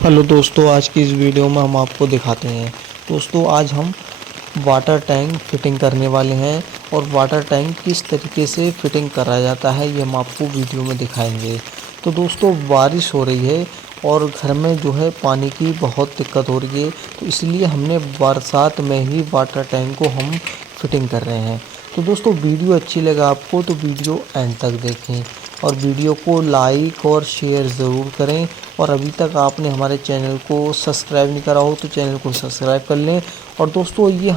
Hello दोस्तों, आज की इस वीडियो में हम आपको दिखाते हैं। दोस्तों, आज हम वाटर टैंक फिटिंग करने वाले हैं और वाटर टैंक किस तरीके से फिटिंग करा जाता है ये हम आपको वीडियो में दिखाएंगे। तो दोस्तों, बारिश हो रही है और घर में जो है पानी की बहुत दिक्कत हो रही है, तो इसलिए हमने बरसात में ही वाटर टैंक को हम फिटिंग कर रहे हैं। तो दोस्तों, वीडियो अच्छी लगा आपको तो वीडियो एंड तक देखें और वीडियो को लाइक और शेयर ज़रूर करें। और अभी तक आपने हमारे चैनल को सब्सक्राइब नहीं करा हो तो चैनल को सब्सक्राइब कर लें। और दोस्तों, ये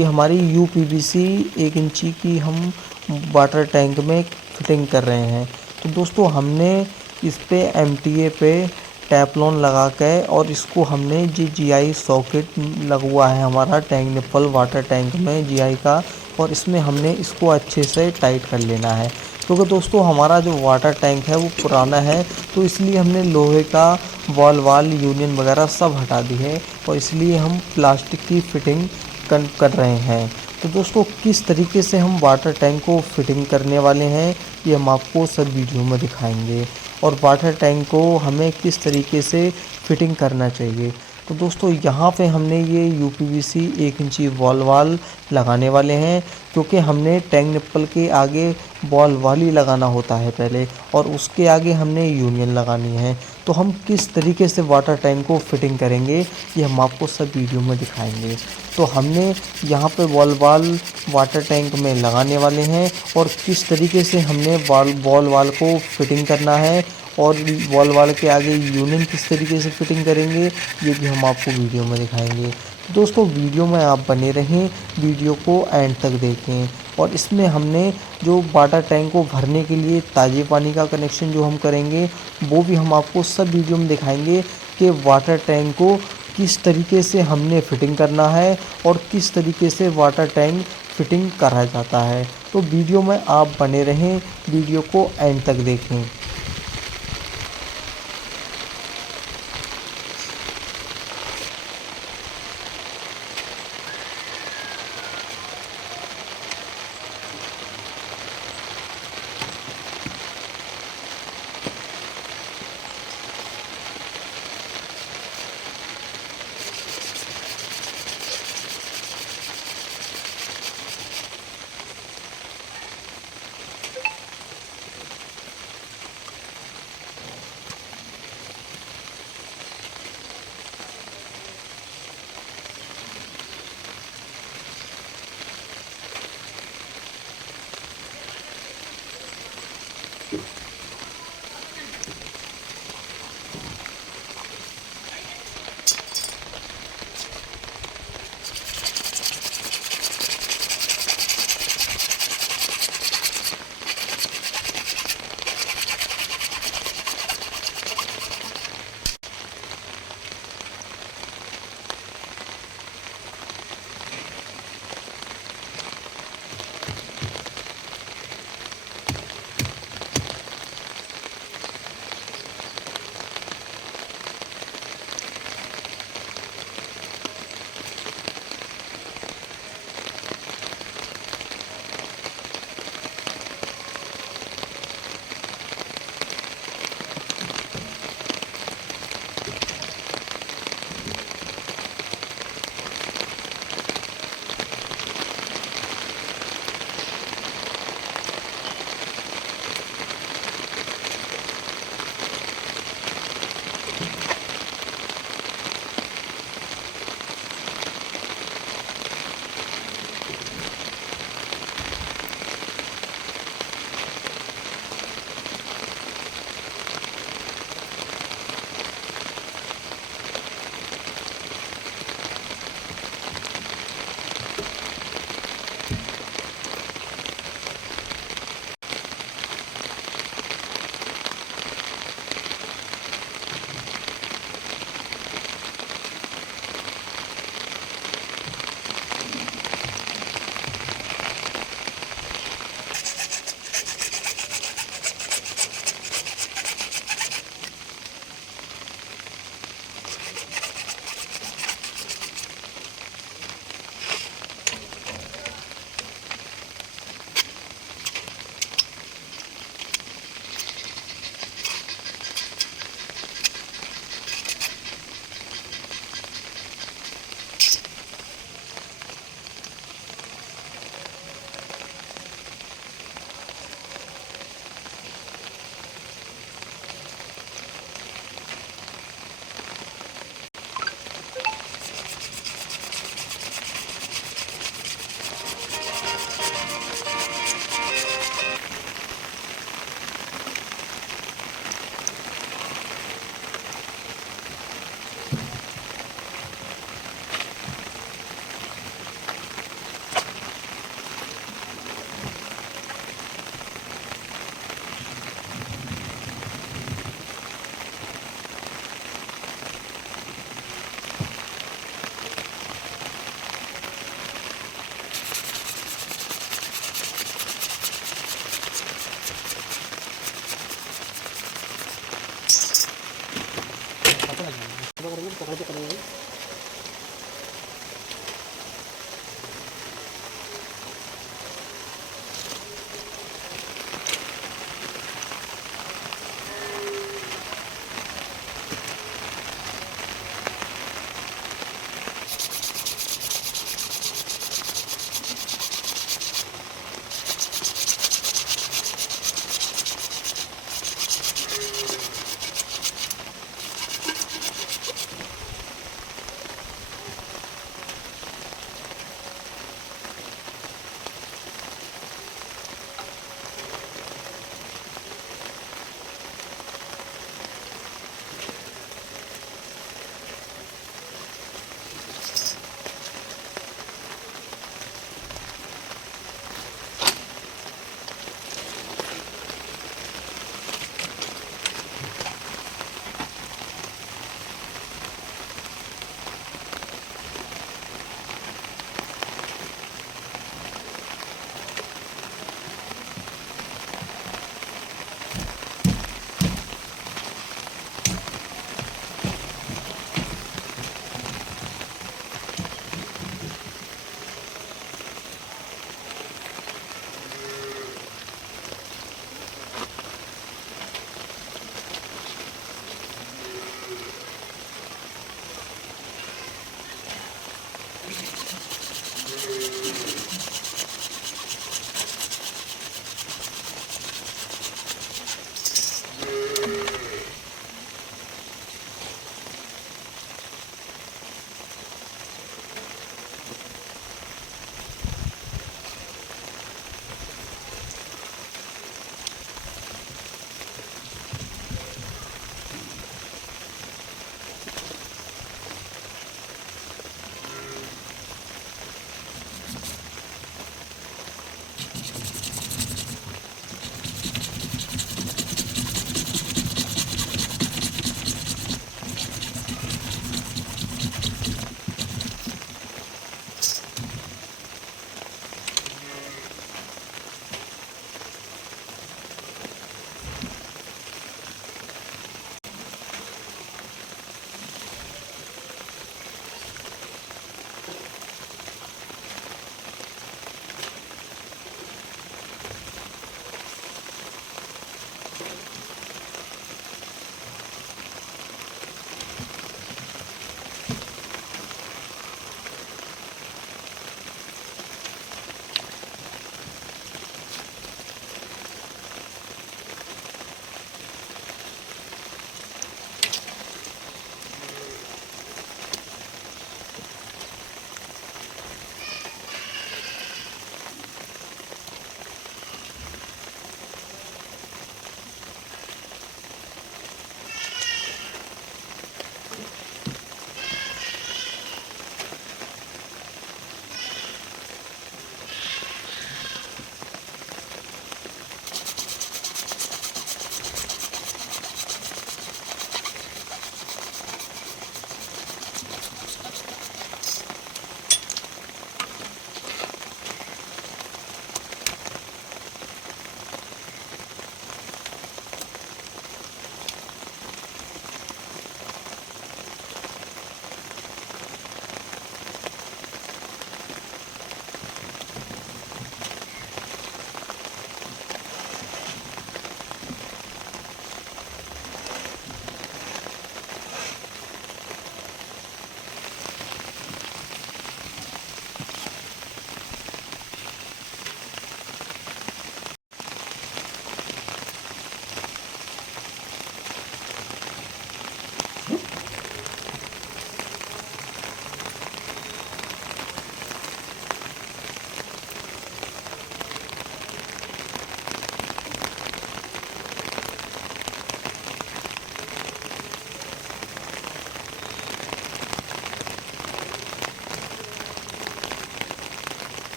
हमारी यूपीवीसी 1 इंची की हम वाटर टैंक में फिटिंग कर रहे हैं। तो दोस्तों, हमने इस पे एमटीए पे टैपलॉन लगा के और इसको हमने जीआई सॉकेट लगवा है हमारा टैंक निप्पल वाटर टैंक में जीआई का, और इसमें हमने इसको अच्छे से टाइट कर लेना है। क्योंकि दोस्तों, हमारा जो वाटर टैंक है वो पुराना है, तो इसलिए हमने लोहे का वाल यूनियन वगैरह सब हटा दी है और इसलिए हम प्लास्टिक की फिटिंग कर रहे हैं। तो दोस्तों, किस तरीके से हम वाटर टैंक को फिटिंग करने वाले हैं ये हम आपको सब वीडियो में दिखाएंगे, और वाटर टैंक को हमें किस तरीके से फिटिंग करना चाहिए। तो दोस्तों, यहाँ पे हमने ये यूपीवीसी 1 इंची वाल लगाने वाले हैं, क्योंकि हमने टैंक निप्पल के आगे वाल ही लगाना होता है पहले, और उसके आगे हमने यूनियन लगानी है। तो हम किस तरीके से वाटर टैंक को फिटिंग करेंगे ये हम आपको सब वीडियो में दिखाएंगे। तो हमने यहाँ पे वाल वाटर टैंक में लगाने वाले हैं, और किस तरीके से हमने वाल को फिटिंग करना है, और वाल के आगे यूनियन किस तरीके से फिटिंग करेंगे ये भी हम आपको वीडियो में दिखाएंगे। दोस्तों, वीडियो में आप बने रहें, वीडियो को एंड तक देखें। और इसमें हमने जो वाटर टैंक को भरने के लिए ताज़े पानी का कनेक्शन जो हम करेंगे वो भी हम आपको सब वीडियो में दिखाएंगे कि वाटर टैंक को किस तरीके से हमने फिटिंग करना है और किस तरीके से वाटर टैंक फिटिंग करा जाता है। तो वीडियो में आप बने रहें, वीडियो को एंड तक देखें। करेंगे तो पकड़ के करेंगे।